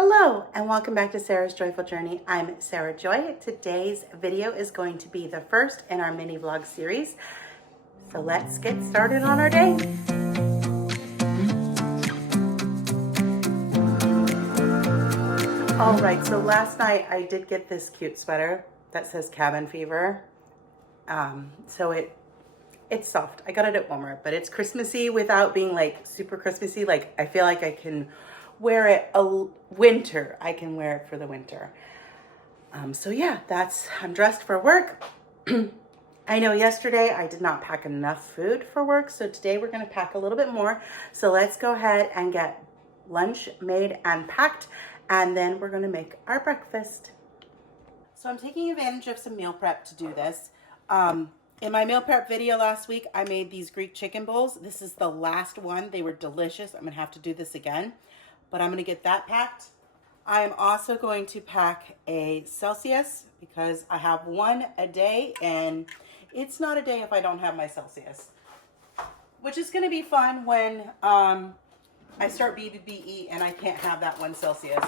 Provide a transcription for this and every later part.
Hello and welcome back to Sarah's Joyful Journey. I'm Sarah Joy. Today's video is going to be the first in our mini vlog series. So let's get started on our day. All right, so last night I did get this cute sweater that says cabin fever. It's soft. I got it at Walmart, but it's Christmassy without being like super Christmassy. Like I feel like I can wear it winter. I can wear it for the winter. So yeah, I'm dressed for work. I know yesterday I did not pack enough food for work, so today we're gonna pack a little bit more. So let's go ahead and get lunch made and packed, and then we're gonna make our breakfast. So I'm taking advantage of some meal prep to do this. In my meal prep video last week, I made these Greek chicken bowls. This is the last one. They were delicious. I'm gonna have to do this again, but I'm gonna get that packed. I am also going to pack a Celsius because I have one a day, and it's not a day if I don't have my Celsius, which is gonna be fun when I start BBBE and I can't have that one Celsius.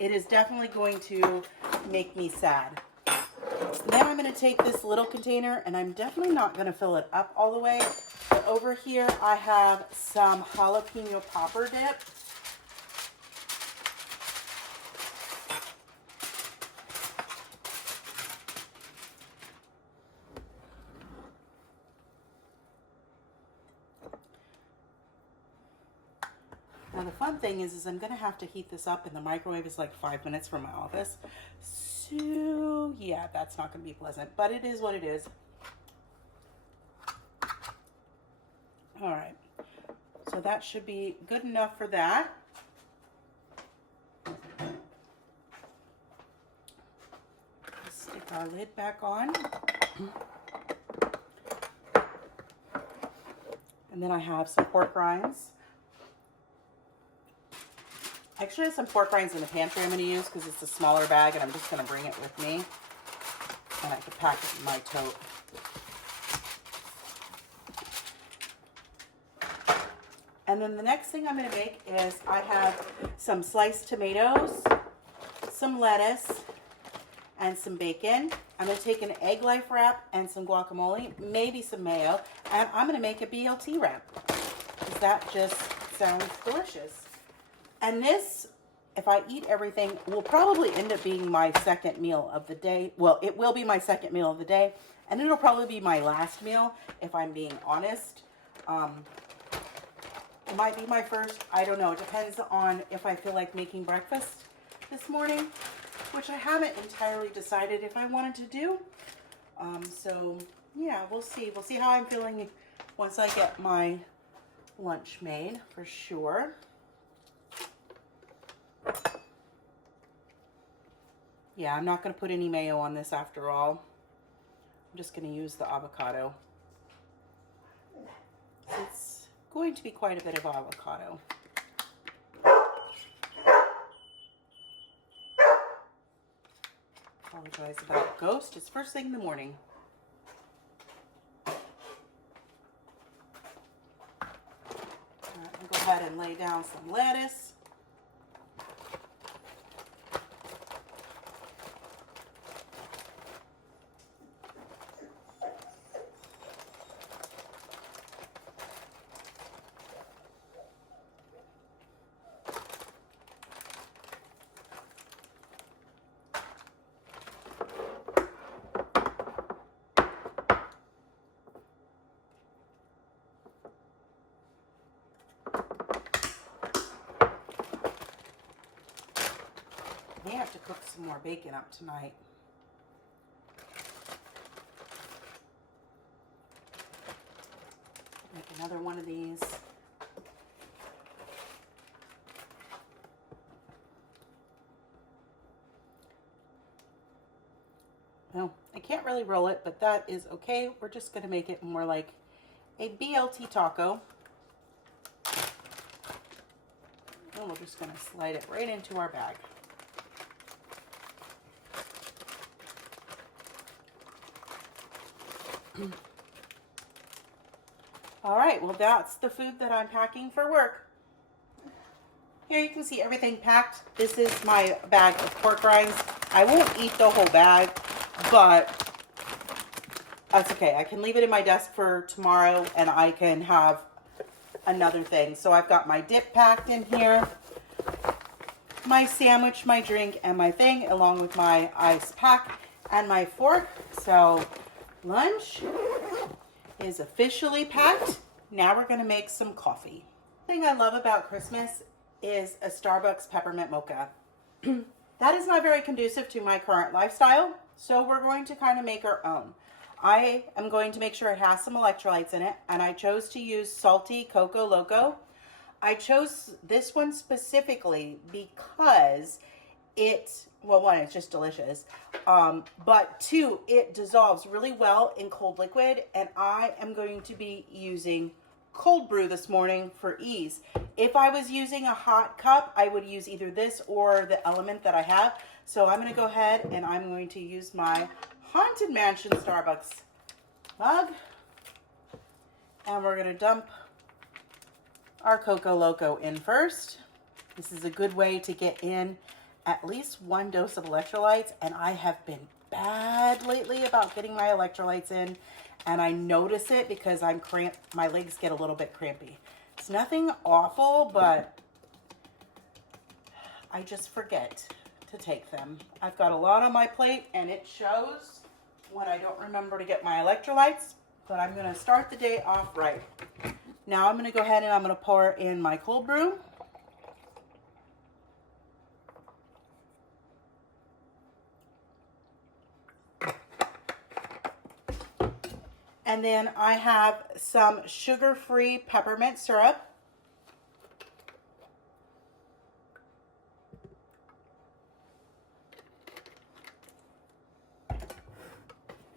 It is definitely going to make me sad. Then I'm going to take this little container, and I'm definitely not going to fill it up all the way. But over here I have some jalapeno popper dip. Now the fun thing is I'm going to have to heat this up, and the microwave is like 5 minutes from my office. So yeah, that's not going to be pleasant, but it is what it is. All right, so that should be good enough for that. Stick our lid back on. And then I have some pork rinds. I actually have some pork rinds in the pantry I'm going to use because it's a smaller bag, and I'm just going to bring it with me. And I can pack it in my tote. And then the next thing I'm going to make is I have some sliced tomatoes, some lettuce, and some bacon. I'm going to take an egg life wrap and some guacamole, maybe some mayo, and I'm going to make a BLT wrap because that just sounds delicious. And this, if I eat everything, will probably end up being my second meal of the day. Well, it will be my second meal of the day, and it'll probably be my last meal, if I'm being honest. It might be my first. I don't know. It depends on if I feel like making breakfast this morning, which I haven't entirely decided if I wanted to do. So, yeah, we'll see. We'll see how I'm feeling once I get my lunch made, for sure. Yeah, I'm not going to put any mayo on this after all. I'm just going to use the avocado. It's going to be quite a bit of avocado. Apologize about Ghost. It's first thing in the morning. All right, I'll go ahead and lay down some lettuce. I may have to cook some more bacon up tonight. Make another one of these. Well, I can't really roll it, but that is okay. We're just going to make it more like a BLT taco. And we're just going to slide it right into our bag. All right, well, that's the food that I'm packing for work. Here you can see everything packed. This is my bag of pork rinds. I won't eat the whole bag, but that's okay. I can leave it in my desk for tomorrow and I can have another thing. So I've got my dip packed in here, my sandwich, my drink, and my thing, along with my ice pack and my fork. So lunch is officially packed. Now we're gonna make some coffee. The thing I love about Christmas is a Starbucks peppermint mocha. That is not very conducive to my current lifestyle, so we're going to kind of make our own. I am going to make sure it has some electrolytes in it, and I chose to use Salty Coco Loco. I chose this one specifically because well, one, it's just delicious, but two, it dissolves really well in cold liquid, and I am going to be using cold brew this morning for ease. If I was using a hot cup, I would use either this or the Element that I have. So I'm going to go ahead and I'm going to use my Haunted Mansion Starbucks mug, and we're going to dump our Coco Loco in first. This is a good way to get in at least one dose of electrolytes, and I have been bad lately about getting my electrolytes in, and I notice it because my legs get a little bit crampy. It's nothing awful, but I just forget to take them. I've got a lot on my plate, and it shows when I don't remember to get my electrolytes, but I'm going to start the day off right. Now I'm going to go ahead and I'm going to pour in my cold brew. And then I have some sugar-free peppermint syrup.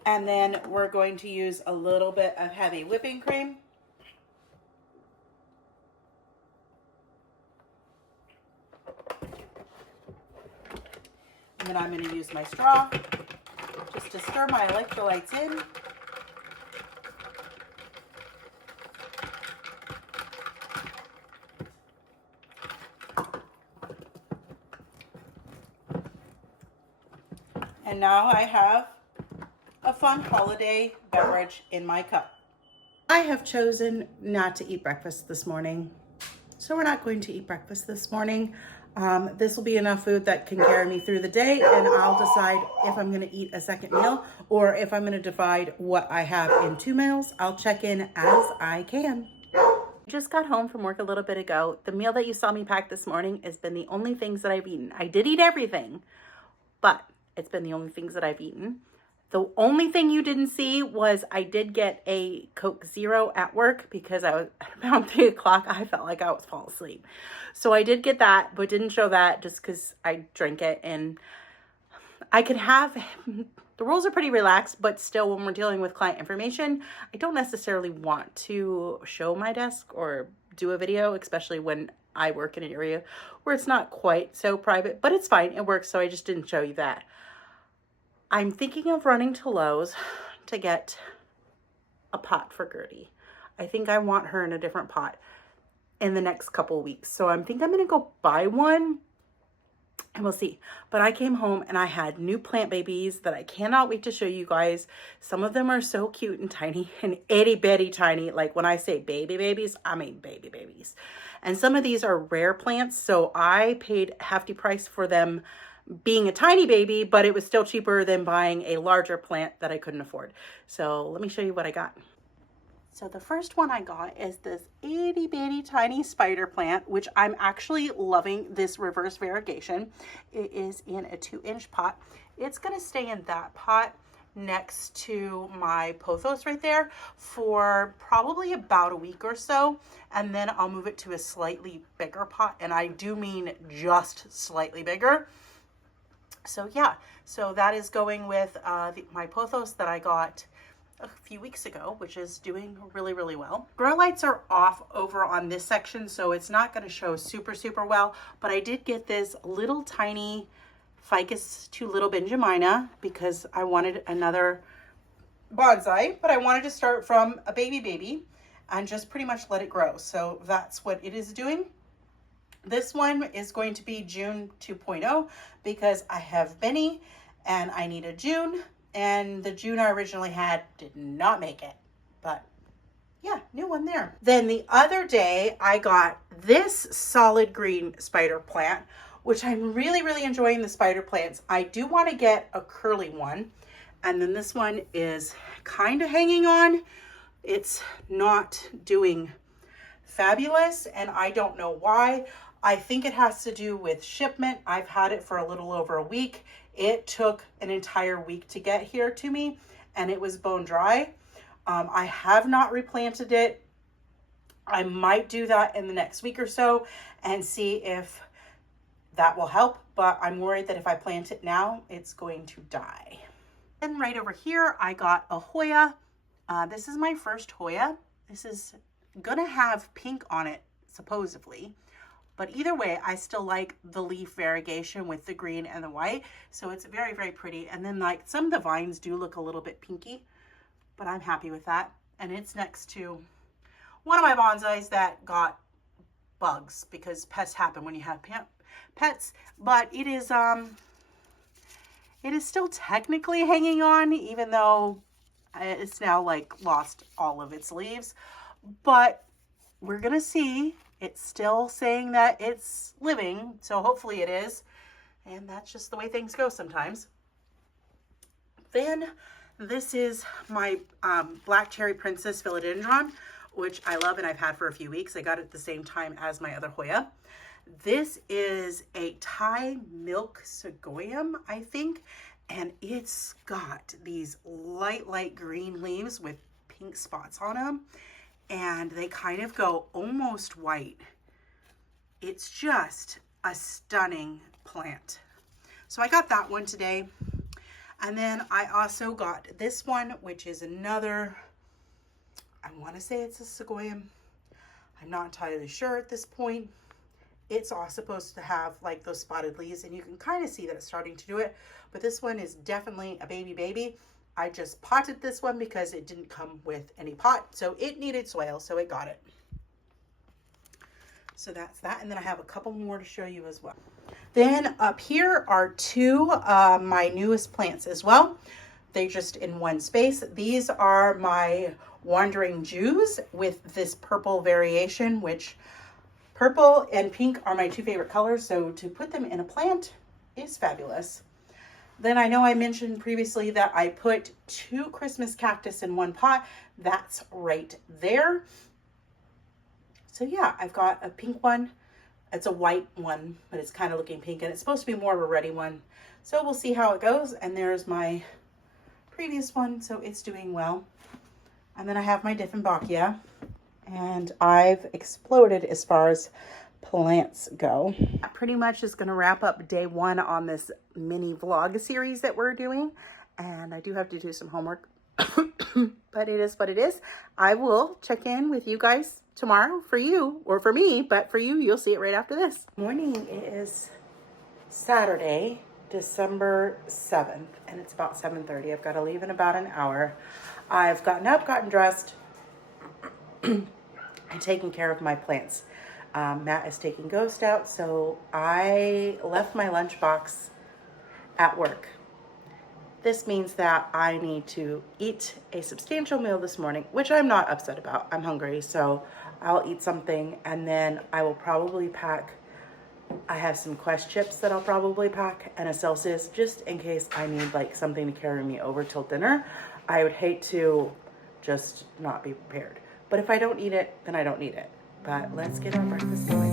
And then we're going to use a little bit of heavy whipping cream. And then I'm going to use my straw just to stir my electrolytes in. And now I have a fun holiday beverage in my cup. I have chosen not to eat breakfast this morning, so we're not going to eat breakfast this morning. This will be enough food that can carry me through the day, and I'll decide if I'm going to eat a second meal or if I'm going to divide what I have in 2 meals. I'll check in as I can. Just got home from work a little bit ago. The meal that you saw me pack this morning has been the only things that I've eaten. I did eat everything, but it's been the only things that I've eaten. The only thing you didn't see was I did get a Coke Zero at work because I was around 3 o'clock. I felt like I was falling asleep. So I did get that, but didn't show that just because I drank it. And I could have, the rules are pretty relaxed, but still when we're dealing with client information, I don't necessarily want to show my desk or do a video, especially when I work in an area where it's not quite so private, but it's fine. It works. So I just didn't show you that. I'm thinking of running to Lowe's to get a pot for Gertie. I think I want her in a different pot in the next couple of weeks. So I think I'm going to go buy one and we'll see. But I came home and I had new plant babies that I cannot wait to show you guys. Some of them are so cute and tiny and itty bitty tiny. Like when I say baby babies, I mean baby babies. And some of these are rare plants. So I paid a hefty price for them being a tiny baby, but it was still cheaper than buying a larger plant that I couldn't afford. So let me show you what I got. So the first one I got is this itty bitty tiny spider plant, which I'm actually loving this reverse variegation. It is in a 2-inch pot. It's going to stay in that pot next to my pothos right there for probably about a week or so, and then I'll move it to a slightly bigger pot, and I do mean just slightly bigger. So yeah, so that is going with my pothos that I got a few weeks ago, which is doing really, really well. Grow lights are off over on this section, so it's not going to show super, super well, but I did get this little tiny ficus to little Benjamina because I wanted another bonsai, but I wanted to start from a baby and just pretty much let it grow. So that's what it is doing. This one is going to be June 2.0 because I have Benny and I need a June, and the June I originally had did not make it, but yeah, new one there. Then the other day I got this solid green spider plant, which I'm really enjoying the spider plants. I do want to get a curly one. And then this one is kind of hanging on. It's not doing fabulous, and I don't know why. I think it has to do with shipment. I've had it for a little over a week. It took an entire week to get here to me, and it was bone dry. I have not replanted it. I might do that in the next week or so and see if that will help, but I'm worried that if I plant it now, it's going to die. Then right over here, I got a Hoya. This is my first Hoya. This is gonna have pink on it, supposedly. But either way, I still like the leaf variegation with the green and the white. So it's very pretty. And then like some of the vines do look a little bit pinky, but I'm happy with that. And it's next to one of my bonsais that got bugs, because pests happen when you have pets. But it is still technically hanging on, even though it's now like lost all of its leaves. But we're gonna see. It's still saying that it's living, so hopefully it is. And that's just the way things go sometimes. Then this is my Black Cherry Princess Philodendron, which I love and I've had for a few weeks. I got it at the same time as my other Hoya. This is a Thai milk segoyum, I think, and it's got these light green leaves with pink spots on them, and they kind of go almost white. It's just a stunning plant. So I got that one today. And then I also got this one, which is another, I want to say it's a segoyum. I'm not entirely sure at this point. It's all supposed to have like those spotted leaves, and you can kind of see that it's starting to do it. But this one is definitely a baby. I just potted this one because it didn't come with any pot. So it needed soil, so it got it. So that's that. And then I have a couple more to show you as well. Then up here are two my newest plants as well. They're just in one space. These are my Wandering Jews with this purple variation, which purple and pink are my two favorite colors. So to put them in a plant is fabulous. Then I know I mentioned previously that I put two Christmas cactus in one pot. That's right there. So yeah, I've got a pink one. It's a white one, but it's kind of looking pink, and it's supposed to be more of a reddy one. So we'll see how it goes. And there's my previous one, so it's doing well. And then I have my Dieffenbachia, and I've exploded as far as plants go. That pretty much is going to wrap up day one on this mini vlog series that we're doing. And I do have to do some homework, but it is what it is. I will check in with you guys tomorrow for you, or for me, but for you, you'll see it right after this. Morning, it is Saturday, December 7th, and it's about 7:30. I've got to leave in about an hour. I've gotten up, gotten dressed, and taking care of my plants. Matt is taking Ghost out, so I left my lunchbox at work. This means that I need to eat a substantial meal this morning, which I'm not upset about. I'm hungry, so I'll eat something, and then I will probably pack. I have some Quest chips that I'll probably pack, and a Celsius, just in case I need like something to carry me over till dinner. I would hate to just not be prepared. But if I don't eat it, then I don't need it. But let's get our breakfast going.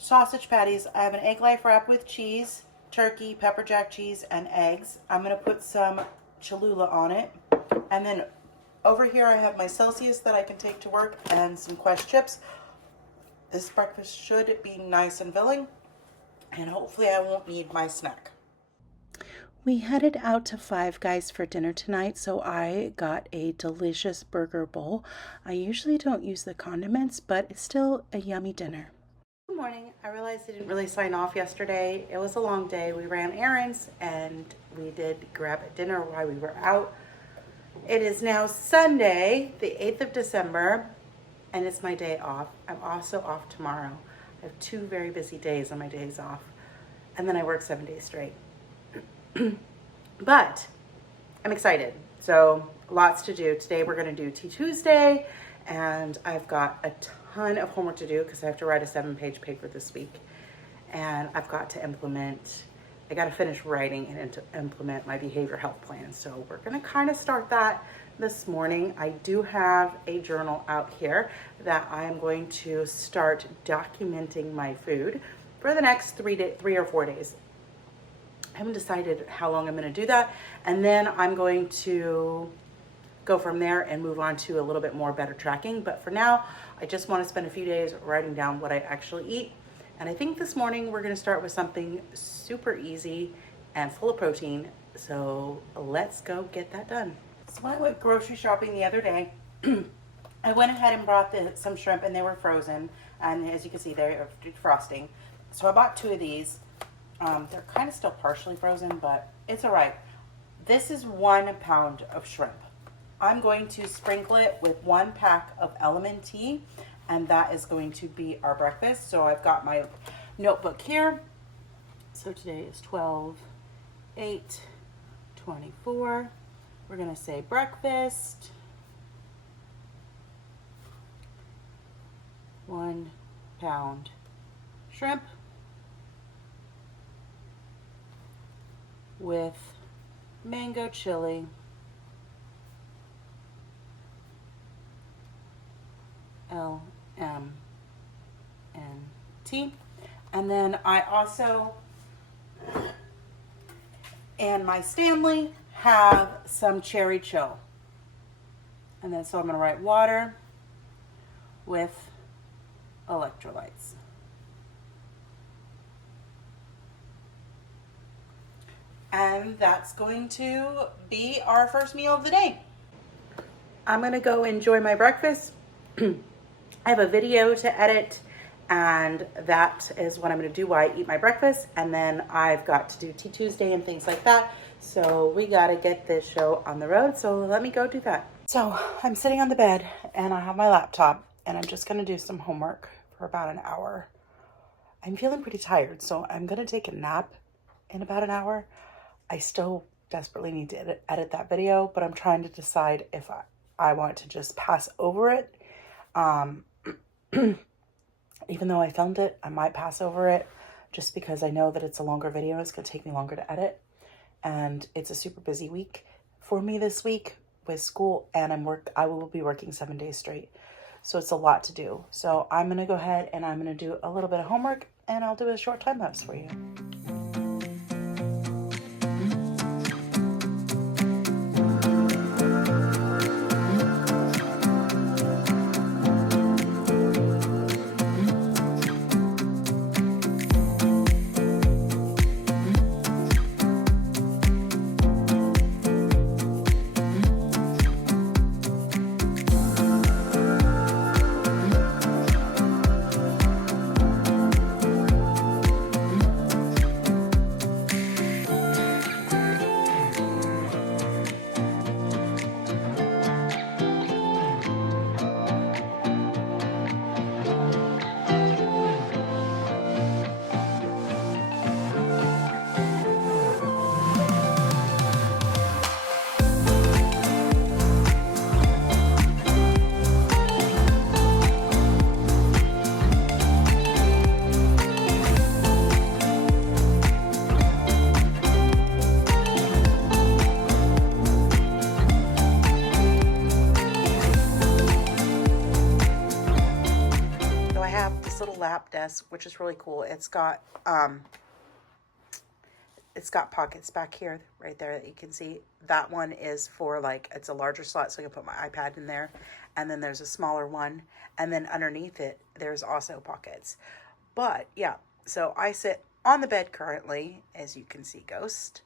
Sausage patties. I have an egg life wrap with cheese, turkey, pepper jack cheese, and eggs. I'm going to put some Cholula on it. And then over here I have my Celsius that I can take to work and some Quest chips. This breakfast should be nice and filling, and hopefully I won't need my snack. We headed out to Five Guys for dinner tonight, so I got a delicious burger bowl. I usually don't use the condiments, but it's still a yummy dinner. Good morning. I realized I didn't really sign off yesterday. It was a long day. We ran errands and we did grab a dinner while we were out. It is now Sunday, the 8th of December, and it's my day off. I'm also off tomorrow. I have 2 very busy days on my days off, and then I work 7 days straight. But I'm excited. So lots to do. Today we're going to do Tea Tuesday, and I've got a ton of homework to do because I have to write a 7-page paper this week. And I've got to I got to finish writing and implement my behavior health plan. So we're going to kind of start that this morning. I do have a journal out here that I am going to start documenting my food for the next 3 or 4 days. I haven't decided how long I'm going to do that. And then I'm going to go from there and move on to a little bit more better tracking. But for now, I just want to spend a few days writing down what I actually eat. And I think this morning we're going to start with something super easy and full of protein. So let's go get that done. So I went grocery shopping the other day. I went ahead and brought some shrimp, and they were frozen. And as you can see, they're defrosting. So I bought 2 of these. They're kind of still partially frozen, but it's all right. This is 1 pound of shrimp. I'm going to sprinkle it with 1 pack of LMNT, and that is going to be our breakfast. So I've got my notebook here. So today is 12/8/24. We're going to say breakfast. 1 pound shrimp with mango chili, LMNT. And then I also, and my Stanley, have some cherry chill. And then so I'm going to write water with electrolytes. And that's going to be our first meal of the day. I'm going to go enjoy my breakfast. I have a video to edit, and that is what I'm going to do while I eat my breakfast. And then I've got to do Tea Tuesday and things like that. So we got to get this show on the road. So let me go do that. So I'm sitting on the bed, and I have my laptop, and I'm just going to do some homework for about an hour. I'm feeling pretty tired, so I'm going to take a nap in about an hour. I still desperately need to edit that video, but I'm trying to decide if I want to just pass over it. Even though I filmed it, I might pass over it just because I know that it's a longer video and it's going to take me longer to edit. And it's a super busy week for me this week with school, and I will be working 7 days straight. So it's a lot to do. So I'm going to go ahead and I'm going to do a little bit of homework, and I'll do a short time lapse for you. Lap desk, which is really cool. It's got pockets back here, right there, that you can see. That one is for it's a larger slot, so I can put my iPad in there. And then there's a smaller one, and then underneath it there's also pockets. But yeah, so I sit on the bed currently, as you can see, Ghost.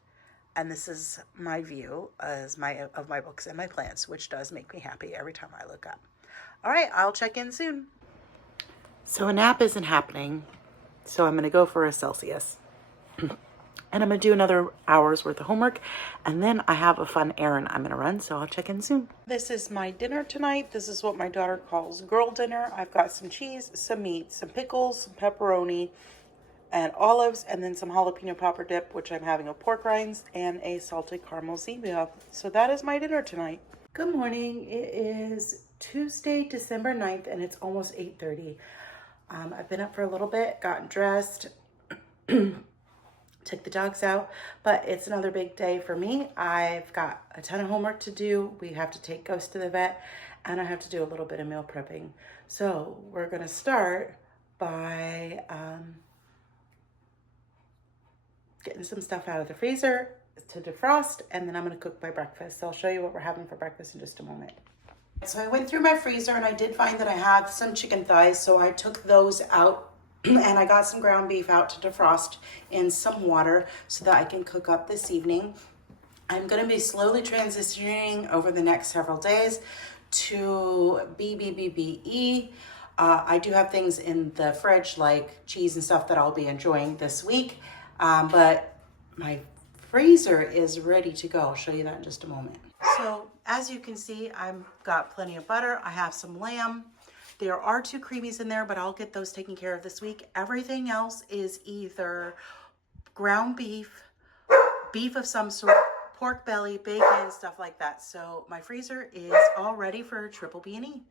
And this is my view of my books and my plants, which does make me happy every time I look up. All right, I'll check in soon. So a nap isn't happening, so I'm going to go for a Celsius. And I'm going to do another hour's worth of homework. And then I have a fun errand I'm going to run, so I'll check in soon. This is my dinner tonight. This is what my daughter calls girl dinner. I've got some cheese, some meat, some pickles, some pepperoni, and olives, and then some jalapeno popper dip, which I'm having with pork rinds, and a salted caramel zebra. So that is my dinner tonight. Good morning. It is Tuesday, December 9th, and it's almost 8:30. I've been up for a little bit, gotten dressed, took the dogs out, but it's another big day for me. I've got a ton of homework to do. We have to take Ghost to the vet, and I have to do a little bit of meal prepping. So we're going to start by getting some stuff out of the freezer to defrost, and then I'm going to cook my breakfast. So I'll show you what we're having for breakfast in just a moment. So I went through my freezer and I did find that I had some chicken thighs, so I took those out and I got some ground beef out to defrost in some water so that I can cook up this evening. I'm going to be slowly transitioning over the next several days to BBBBE. I do have things in the fridge like cheese and stuff that I'll be enjoying this week, but my freezer is ready to go. I'll show you that in just a moment. So as you can see, I've got plenty of butter. I have some lamb. There are 2 creamies in there, but I'll get those taken care of this week. Everything else is either ground beef, beef of some sort, pork belly, bacon, stuff like that. So my freezer is all ready for triple B&E.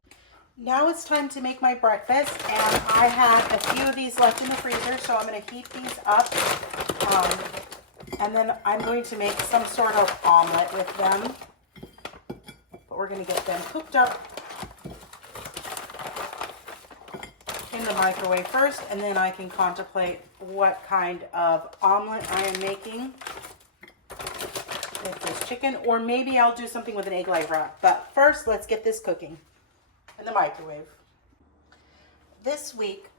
Now it's time to make my breakfast, and I have a few of these left in the freezer, so I'm going to heat these up. And then I'm going to make some sort of omelet with them. But we're going to get them cooked up in the microwave first, and then I can contemplate what kind of omelet I am making with this chicken, or maybe I'll do something with an egg light wrap. But first, let's get this cooking in the microwave. This week,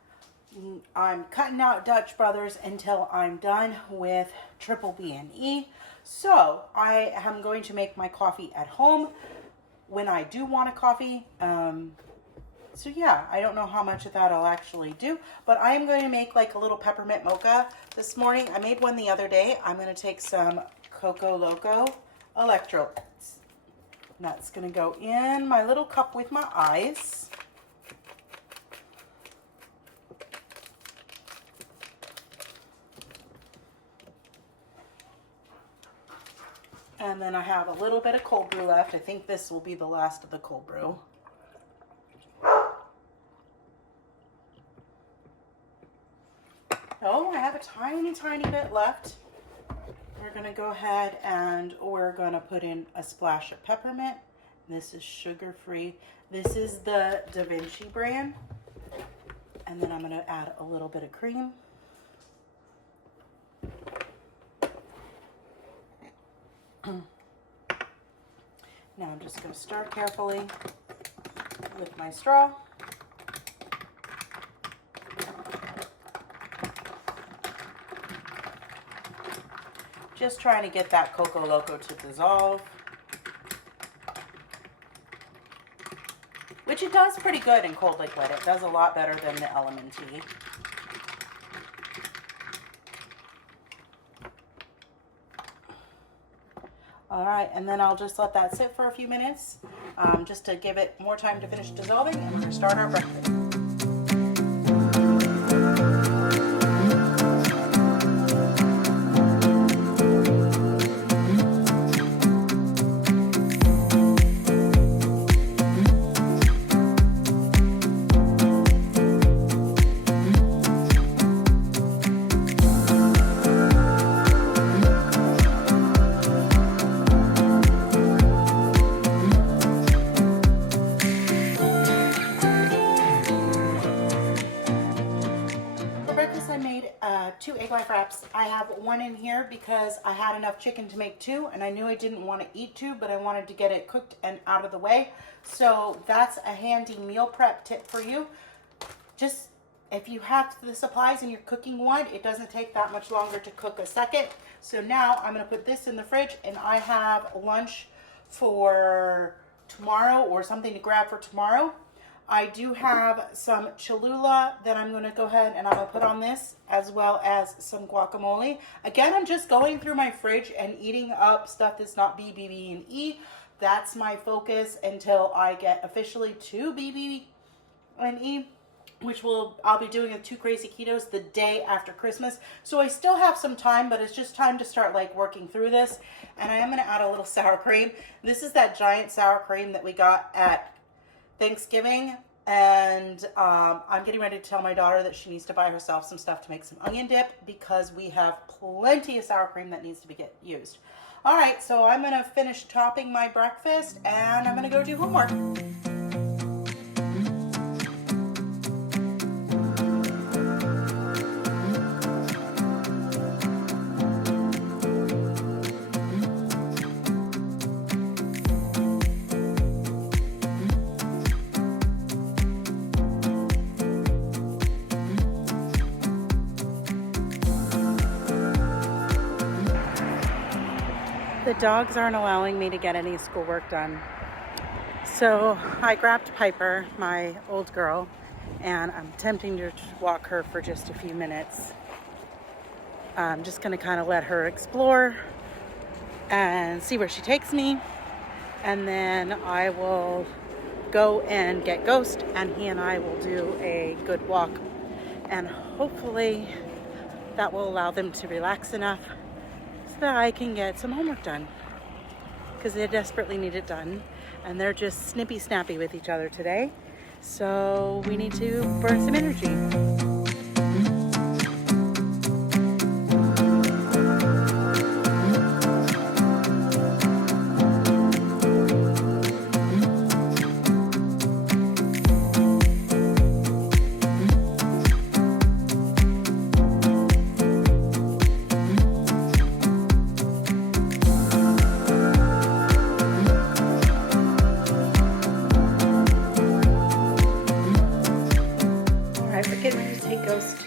I'm cutting out Dutch Brothers until I'm done with triple B&E. So I am going to make my coffee at home when I do want a coffee. So yeah, I don't know how much of that I'll actually do, but I am going to make like a little peppermint mocha this morning. I made one the other day. I'm going to take some Coco Loco electrolytes. That's going to go in my little cup with my ice. And then I have a little bit of cold brew left. I think this will be the last of the cold brew. Oh, I have a tiny, tiny bit left. We're going to go ahead and we're going to put in a splash of peppermint. This is sugar-free. This is the Da Vinci brand. And then I'm going to add a little bit of cream. Now I'm just going to stir carefully with my straw. Just trying to get that Coco Loco to dissolve. Which it does pretty good in cold liquid. It does a lot better than the Elementy. All right, and then I'll just let that sit for a few minutes just to give it more time to finish dissolving, and we're going to start our breakfast. Two egg white wraps. I have one in here because I had enough chicken to make 2, and I knew I didn't want to eat 2, but I wanted to get it cooked and out of the way. So that's a handy meal prep tip for you. Just if you have the supplies and you're cooking one, it doesn't take that much longer to cook a second. So now I'm going to put this in the fridge, and I have lunch for tomorrow, or something to grab for tomorrow. I do have some Cholula that I'm going to go ahead and I'm going to put on this, as well as some guacamole. Again, I'm just going through my fridge and eating up stuff that's not B, and E. That's my focus until I get officially to BB and E, which I'll be doing the 2 Crazy Ketos the day after Christmas. So I still have some time, but it's just time to start like working through this. And I am going to add a little sour cream. This is that giant sour cream that we got at Thanksgiving, and I'm getting ready to tell my daughter that she needs to buy herself some stuff to make some onion dip, because we have plenty of sour cream that needs to be used. All right, so I'm going to finish topping my breakfast, and I'm going to go do homework. The dogs aren't allowing me to get any schoolwork done. So I grabbed Piper, my old girl, and I'm attempting to walk her for just a few minutes. I'm just going to kind of let her explore and see where she takes me. And then I will go and get Ghost, and he and I will do a good walk. And hopefully that will allow them to relax enough that I can get some homework done, because they desperately need it done, and they're just snippy snappy with each other today, so we need to burn some energy.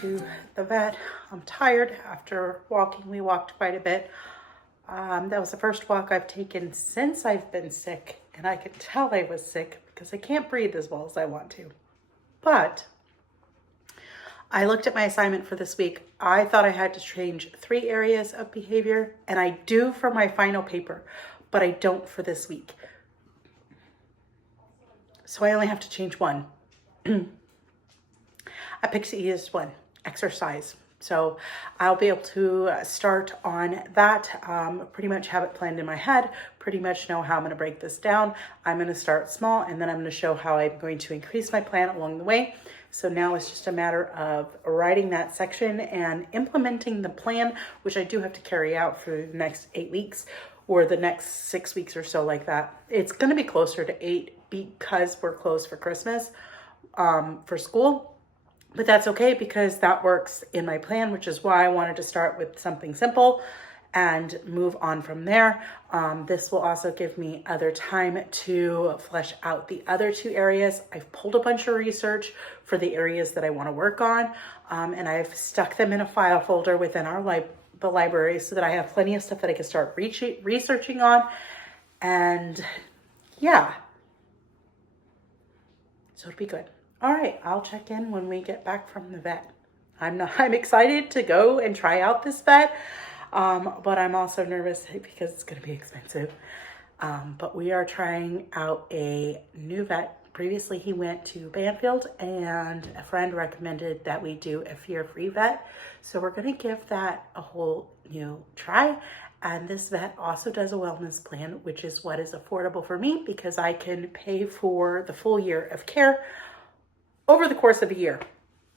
To the vet. I'm tired after walking. We walked quite a bit. That was the first walk I've taken since I've been sick, and I could tell I was sick because I can't breathe as well as I want to. But I looked at my assignment for this week. I thought I had to change 3 areas of behavior, and I do for my final paper, but I don't for this week. So I only have to change 1. I picked the easiest one, exercise. So I'll be able to start on that, pretty much have it planned in my head, pretty much know how I'm going to break this down. I'm going to start small, and then I'm going to show how I'm going to increase my plan along the way. So now it's just a matter of writing that section and implementing the plan, which I do have to carry out for the next 8 weeks or the next 6 weeks or so, like that. It's going to be closer to 8 because we're closed for Christmas, for school. But that's okay, because that works in my plan, which is why I wanted to start with something simple and move on from there. This will also give me other time to flesh out the other 2 areas. I've pulled a bunch of research for the areas that I want to work on, and I've stuck them in a file folder within the library, so that I have plenty of stuff that I can start researching on. And yeah, so it'll be good. All right, I'll check in when we get back from the vet. I'm excited to go and try out this vet, but I'm also nervous because it's going to be expensive. But we are trying out a new vet. Previously, he went to Banfield, and a friend recommended that we do a fear-free vet. So we're going to give that a whole new try. And this vet also does a wellness plan, which is what is affordable for me, because I can pay for the full year of care over the course of a year.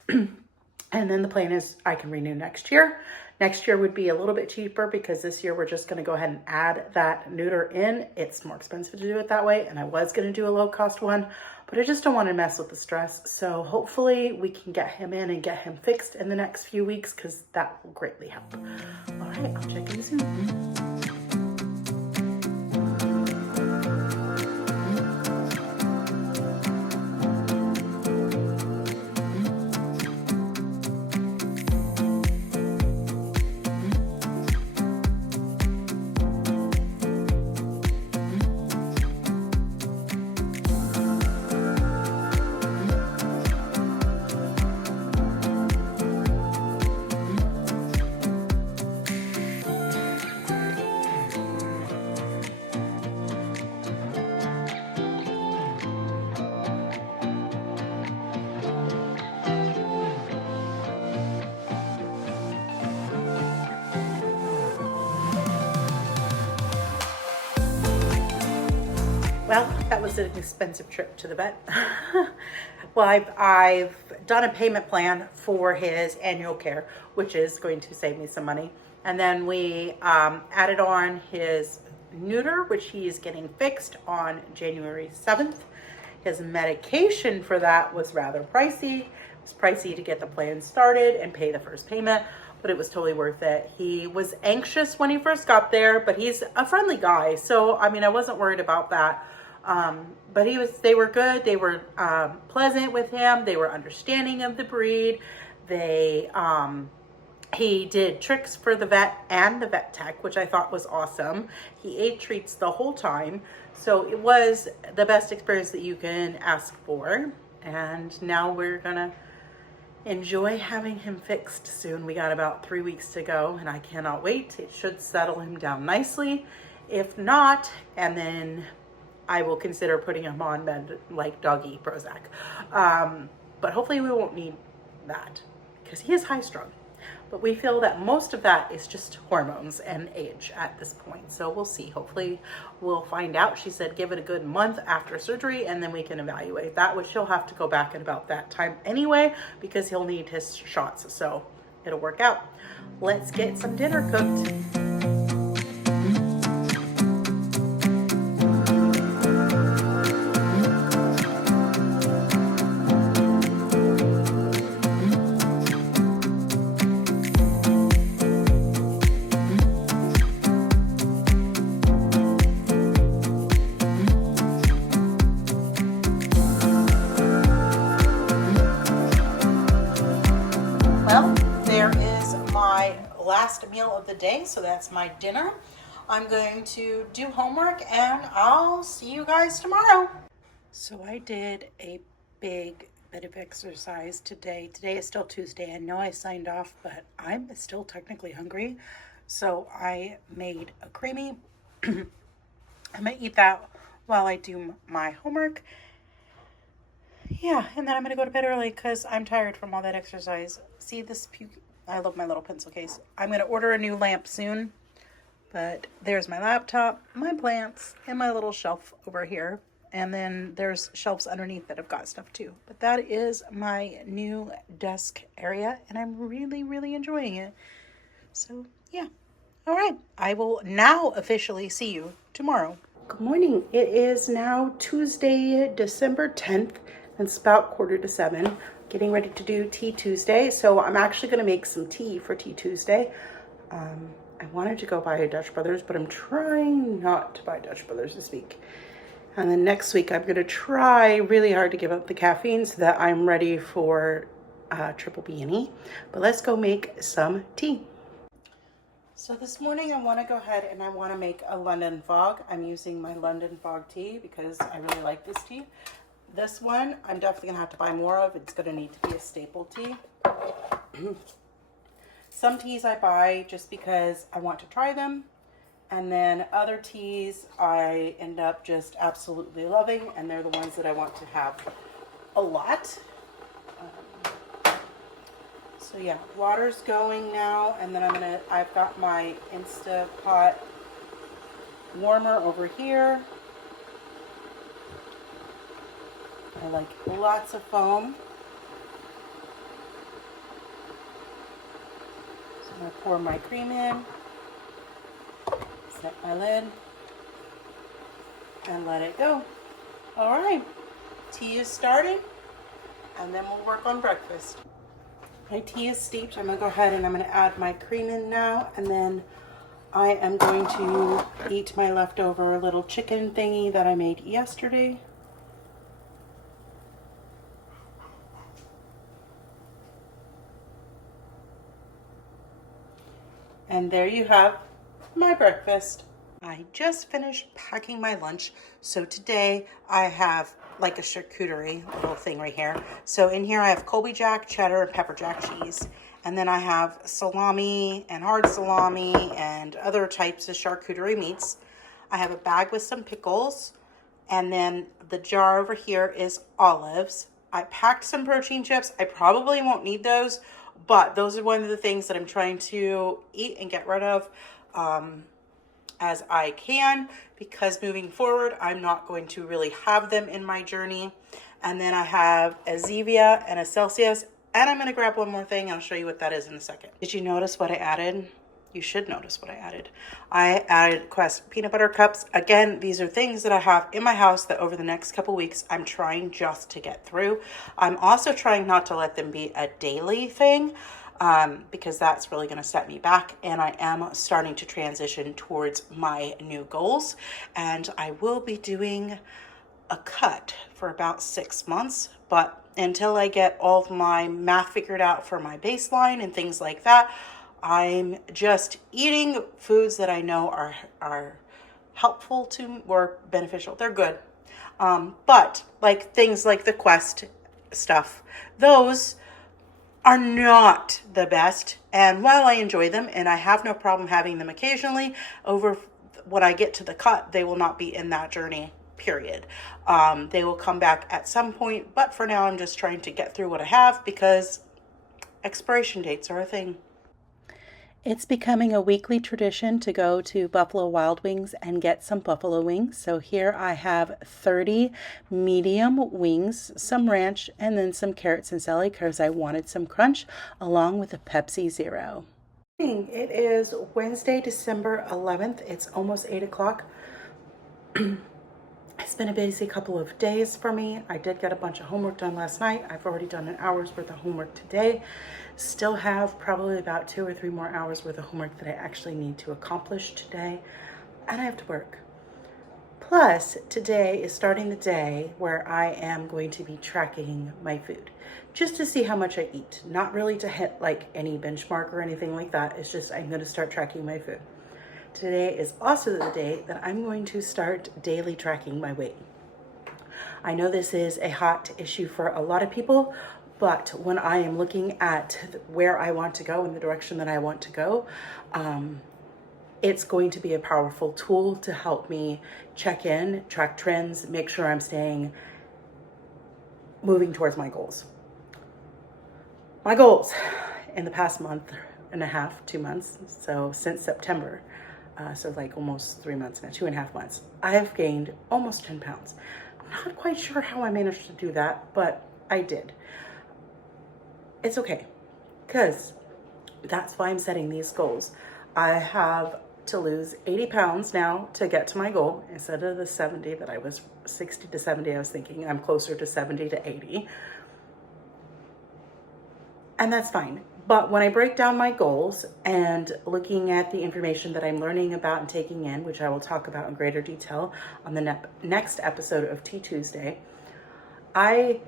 And then the plan is I can renew next year. Next year would be a little bit cheaper, because this year we're just going to go ahead and add that neuter in. It's more expensive to do it that way, and I was going to do a low cost one, but I just don't want to mess with the stress. So hopefully we can get him in and get him fixed in the next few weeks, because that will greatly help. All right, I'll check in soon. That was an expensive trip to the vet. Well, I've done a payment plan for his annual care, which is going to save me some money. And then we added on his neuter, which he is getting fixed on January 7th. His medication for that was rather pricey. It was pricey to get the plan started and pay the first payment, but it was totally worth it. He was anxious when he first got there, but he's a friendly guy. So, I mean, I wasn't worried about that. But they were good. They were pleasant with him. They were understanding of the breed. He did tricks for the vet and the vet tech, which I thought was awesome. He ate treats the whole time. So it was the best experience that you can ask for. And now we're gonna enjoy having him fixed soon. We got about 3 weeks to go and I cannot wait. It should settle him down nicely. If not, and then I will consider putting him on med like doggy Prozac. But hopefully we won't need that because he is high strung. But we feel that most of that is just hormones and age at this point. So we'll see. Hopefully we'll find out. She said give it a good month after surgery and then we can evaluate that, which he'll have to go back at about that time anyway because he'll need his shots. So it'll work out. Let's get some dinner cooked. Last meal of the day, so that's my dinner. I'm going to do homework and I'll see you guys tomorrow. So I did a big bit of exercise today. Today is still Tuesday. I know I signed off, but I'm still technically hungry. So I made a creamy. I'm gonna eat that while I do my homework. Yeah, and then I'm gonna go to bed early because I'm tired from all that exercise. See this puke? I love my little pencil case. I'm going to order a new lamp soon, but there's my laptop, my plants, and my little shelf over here. And then there's shelves underneath that have got stuff too. But that is my new desk area, and I'm really, really enjoying it. So, yeah. All right. I will now officially see you tomorrow. Good morning. It is now Tuesday, December 10th. And it's about 6:45. Getting ready to do Tea Tuesday. So I'm actually going to make some tea for Tea Tuesday. I wanted to go buy a Dutch Brothers, but I'm trying not to buy Dutch Brothers this week. And then next week, I'm going to try really hard to give up the caffeine so that I'm ready for Triple Beanie. But let's go make some tea. So this morning, I want to go ahead and I want to make a London Fog. I'm using my London Fog tea because I really like this tea. This one, I'm definitely going to have to buy more of. It's going to need to be a staple tea. Some teas I buy just because I want to try them. And then other teas I end up just absolutely loving. And they're the ones that I want to have a lot. So yeah, water's going now. And then I've got my Instapot warmer over here. I like lots of foam. So I'm going to pour my cream in, set my lid, and let it go. All right, tea is starting, and then we'll work on breakfast. My tea is steeped. I'm going to go ahead and I'm going to add my cream in now, and then I am going to eat my leftover little chicken thingy that I made yesterday. And there you have my breakfast. I just finished packing my lunch. So today I have like a charcuterie little thing right here. So in here I have Colby Jack, cheddar, and pepper jack cheese. And then I have salami and hard salami and other types of charcuterie meats. I have a bag with some pickles. And then the jar over here is olives. I packed some protein chips. I probably won't need those, but those are one of the things that I'm trying to eat and get rid of. as I can, because moving forward, I'm not going to really have them in my journey. And then I have a Zevia and a Celsius, and I'm going to grab one more thing. I'll show you what that is in a second. Did you notice what I added? You should notice what I added. I added Quest peanut butter cups. Again, these are things that I have in my house that over the next couple weeks, I'm trying just to get through. I'm also trying not to let them be a daily thing, because that's really going to set me back. And I am starting to transition towards my new goals. And I will be doing a cut for about 6 months. But until I get all of my math figured out for my baseline and things like that, I'm just eating foods that I know are helpful to or beneficial. They're good. But like things like the Quest stuff, those are not the best. And while I enjoy them and I have no problem having them occasionally, over when I get to the cut, they will not be in that journey, period. They will come back at some point, but for now I'm just trying to get through what I have because expiration dates are a thing. It's becoming a weekly tradition to go to Buffalo Wild Wings and get some buffalo wings. So here I have 30 medium wings, some ranch, and then some carrots and celery because I wanted some crunch along with a Pepsi Zero. It is Wednesday, December 11th. It's almost 8 o'clock. It's been a busy couple of days for me. I did get a bunch of homework done last night. I've already done an hour's worth of homework today. Still have probably about 2 or 3 more hours worth of homework that I actually need to accomplish today. And I have to work. Plus, today is starting the day where I am going to be tracking my food just to see how much I eat. Not really to hit like any benchmark or anything like that. It's just I'm going to start tracking my food. Today is also the day that I'm going to start daily tracking my weight. I know this is a hot issue for a lot of people, but when I am looking at where I want to go and the direction that I want to go, it's going to be a powerful tool to help me check in, track trends, make sure I'm moving towards my goals. My goals in the past month and a half, 2 months, so since September, so like almost 3 months now, 2.5 months, I have gained almost 10 pounds. I'm not quite sure how I managed to do that, but I did. It's okay, because that's why I'm setting these goals. I have to lose 80 pounds now to get to my goal. Instead of the 70 that I was, 60 to 70, I was thinking I'm closer to 70 to 80. And that's fine. But when I break down my goals and looking at the information that I'm learning about and taking in, which I will talk about in greater detail on the next episode of Tea Tuesday, I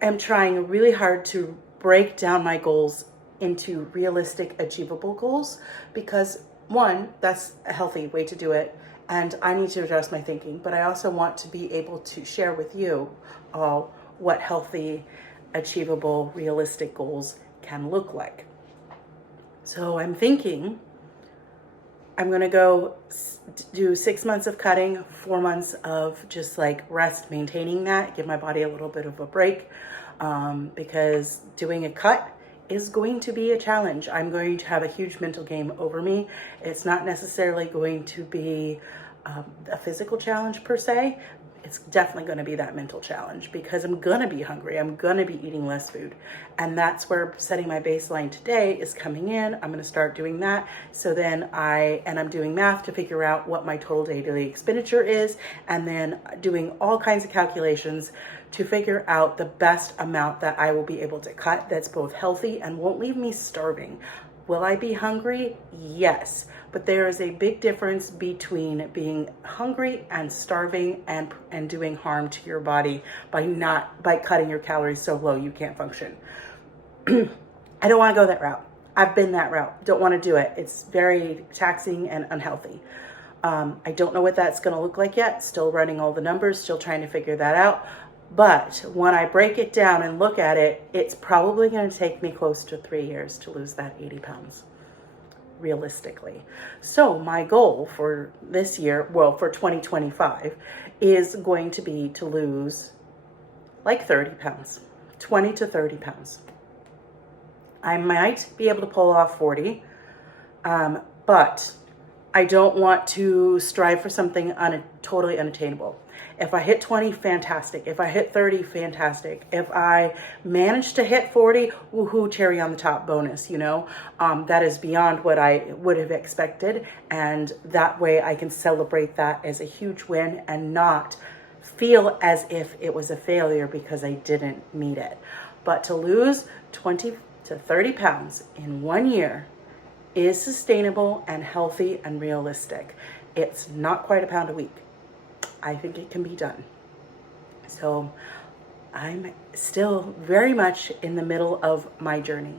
am trying really hard to break down my goals into realistic, achievable goals because, one, that's a healthy way to do it, and I need to adjust my thinking, but I also want to be able to share with you all what healthy, achievable, realistic goals can look like. So I'm thinking I'm going to go do 6 months of cutting, 4 months of just like rest, maintaining that, give my body a little bit of a break, because doing a cut is going to be a challenge. I'm going to have a huge mental game over me. It's not necessarily going to be a physical challenge per se. It's definitely going to be that mental challenge because I'm going to be hungry. I'm going to be eating less food. And that's where setting my baseline today is coming in. I'm going to start doing that. So then I'm doing math to figure out what my total daily expenditure is, and then doing all kinds of calculations to figure out the best amount that I will be able to cut that's both healthy and won't leave me starving. Will I be hungry? Yes. But there is a big difference between being hungry and starving and doing harm to your body by cutting your calories so low you can't function. I don't want to go that route. I've been that route. Don't want to do it. It's very taxing and unhealthy. I don't know what that's going to look like yet. Still running all the numbers, still trying to figure that out. But when I break it down and look at it, it's probably going to take me close to 3 years to lose that 80 pounds, realistically. So my goal for this year, well, for 2025, is going to be to lose like 30 pounds, 20 to 30 pounds. I might be able to pull off 40, but I don't want to strive for something totally unattainable. If I hit 20, fantastic. If I hit 30, fantastic. If I manage to hit 40, woohoo, cherry on the top, bonus, you know. That is beyond what I would have expected. And that way I can celebrate that as a huge win and not feel as if it was a failure because I didn't meet it. But to lose 20 to 30 pounds in 1 year is sustainable and healthy and realistic. It's not quite a pound a week. I think it can be done. So I'm still very much in the middle of my journey.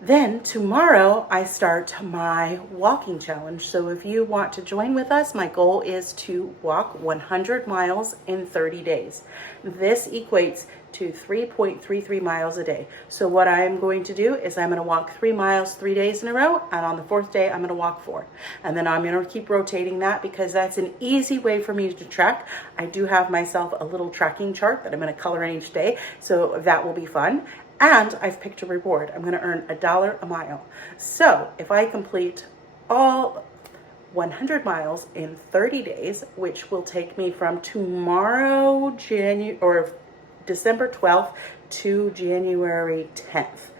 Then tomorrow I start my walking challenge. So if you want to join with us, my goal is to walk 100 miles in 30 days. This equates to 3.33 miles a day. So what I'm going to do is I'm going to walk 3 miles 3 days in a row, and on the 4th day I'm going to walk 4. And then I'm going to keep rotating that because that's an easy way for me to track. I do have myself a little tracking chart that I'm going to color in each day, so that will be fun. And I've picked a reward. I'm going to earn $1 a mile. So if I complete all 100 miles in 30 days, which will take me from tomorrow, December 12th to January 10th.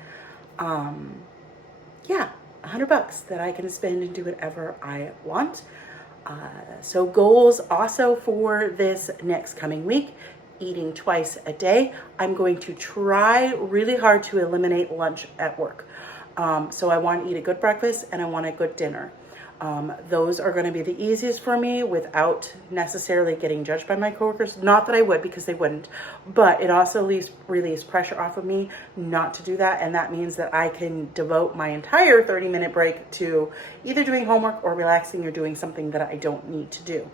Yeah, $100 that I can spend and do whatever I want. So goals also for this next coming week: eating twice a day. I'm going to try really hard to eliminate lunch at work. So I want to eat a good breakfast and I want a good dinner. Those are going to be the easiest for me without necessarily getting judged by my coworkers. Not that I would, because they wouldn't, but it also relieves pressure off of me not to do that. And that means that I can devote my entire 30-minute break to either doing homework or relaxing or doing something that I don't need to do,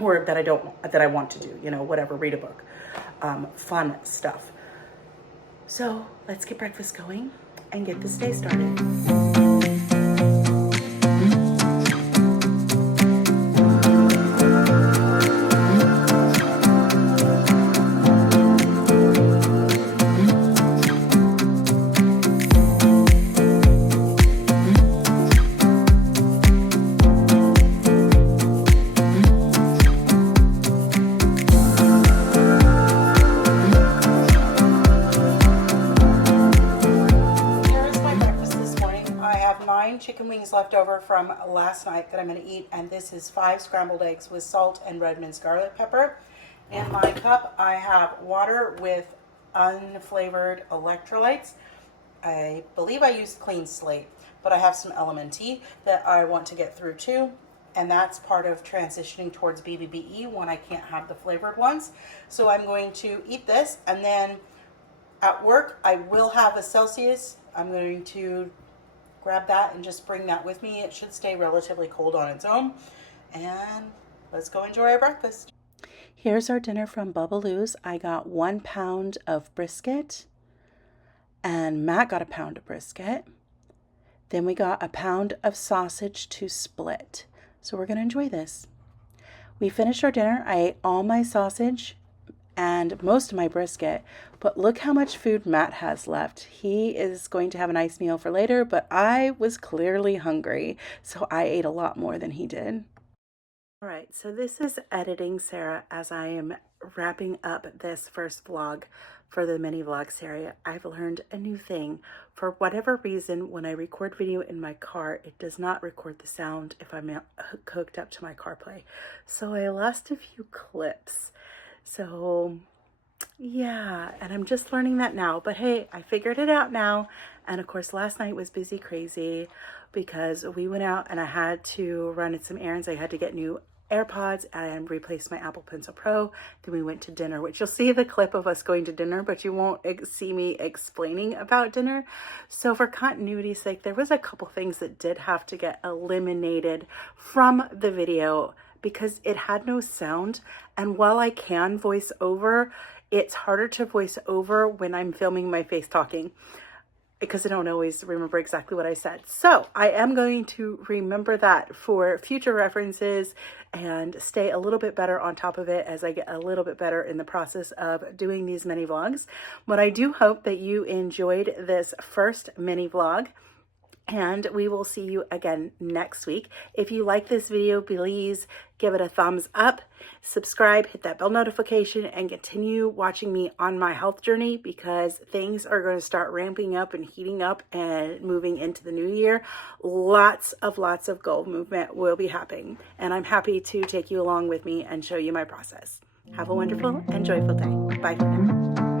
or that I want to do, you know, whatever, read a book, fun stuff. So let's get breakfast going and get this day started. Chicken wings left over from last night that I'm going to eat, and this is 5 scrambled eggs with salt and Redmond's garlic pepper. In my cup I have water with unflavored electrolytes. I believe I used Clean Slate, but I have some LMNT that I want to get through too, and that's part of transitioning towards BBBE when I can't have the flavored ones. So I'm going to eat this, and then at work I will have a Celsius. I'm going to grab that and just bring that with me. It should stay relatively cold on its own. And let's go enjoy our breakfast. Here's our dinner from Bubbaloo's. I got 1 pound of brisket, and Matt got a pound of brisket. Then we got a pound of sausage to split. So we're going to enjoy this. We finished our dinner. I ate all my sausage and most of my brisket, but look how much food Matt has left. He is going to have a nice meal for later, but I was clearly hungry, so I ate a lot more than he did. All right, so this is Editing Sarah as I am wrapping up this first vlog for the mini vlog series. I've learned a new thing. For whatever reason, when I record video in my car, it does not record the sound if I'm hooked up to my CarPlay. So I lost a few clips. So yeah, and I'm just learning that now, but hey, I figured it out now. And of course, last night was busy crazy because we went out and I had to run some errands. I had to get new AirPods and replace my Apple Pencil Pro. Then we went to dinner, which you'll see the clip of us going to dinner, but you won't see me explaining about dinner. So for continuity's sake, there was a couple things that did have to get eliminated from the video because it had no sound. And while I can voice over, it's harder to voice over when I'm filming my face talking because I don't always remember exactly what I said. So I am going to remember that for future references and stay a little bit better on top of it as I get a little bit better in the process of doing these mini vlogs. But I do hope that you enjoyed this first mini vlog. And we will see you again next week. If you like this video, please give it a thumbs up, subscribe, hit that bell notification, and continue watching me on my health journey, because things are going to start ramping up and heating up and moving into the new year. Lots of goal movement will be happening, and I'm happy to take you along with me and show you my process. Have a wonderful and joyful day. Bye for now.